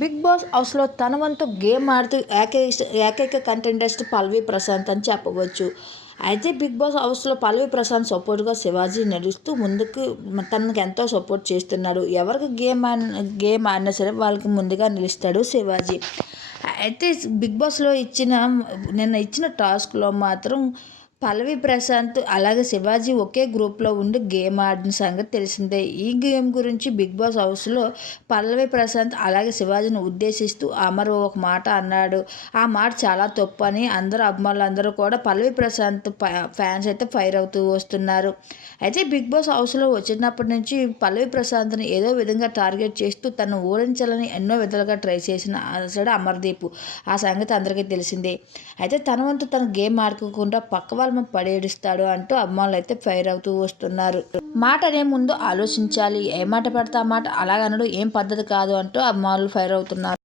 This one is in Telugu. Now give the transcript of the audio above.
బిగ్ బాస్ హౌస్లో తన వంతు గేమ్ ఆడుతూ ఏకైక ఏకైక కంటెండెస్ట్ పల్వి ప్రశాంత్ అని చెప్పవచ్చు. అయితే బిగ్ బాస్ హౌస్లో పల్వి ప్రశాంత్ సపోర్ట్గా శివాజీ నడుస్తూ ముందుకు తనకు ఎంతో సపోర్ట్ చేస్తున్నాడు. ఎవరికి గేమ్ ఆడిన గేమ్ ఆడినా సరే వాళ్ళకి ముందుగా నిలుస్తాడు శివాజీ. అయితే బిగ్ బాస్లో ఇచ్చిన నిన్న ఇచ్చిన టాస్క్లో మాత్రం పల్లవి ప్రశాంత్ అలాగే శివాజీ ఒకే గ్రూప్లో ఉండి గేమ్ ఆడిన సంగతి తెలిసిందే. ఈ గేమ్ గురించి బిగ్ బాస్ హౌస్లో పల్లవి ప్రశాంత్ అలాగే శివాజీని ఉద్దేశిస్తూ అమర్ ఒక మాట అన్నాడు. ఆ మాట చాలా తప్పు అని అందరూ అభిమానులు అందరూ కూడా పల్లవి ప్రశాంత్ ఫ్యాన్స్ అయితే ఫైర్ అవుతూ వస్తున్నారు. అయితే బిగ్ బాస్ హౌస్లో వచ్చినప్పటి నుంచి పల్లవి ప్రశాంత్ని ఏదో విధంగా టార్గెట్ చేస్తూ తను ఓడించాలని ఎన్నో విధాలుగా ట్రై చేసిన అసడు అమర్దీప్. ఆ సంగతి అందరికీ తెలిసిందే. అయితే తన వంతు తన గేమ్ ఆడుకోకుండా పక్క వాళ్ళ మీద పడేడుస్తాడు అంటూ అభిమానులు అయితే ఫైర్ అవుతూ వస్తున్నారు. మాట అనే ముందు ఆలోచించాలి. ఏ మాట పడితే ఆ మాట అలాగనడు. ఏం పద్ధతి కాదు అంటూ అభిమానులు ఫైర్ అవుతున్నారు.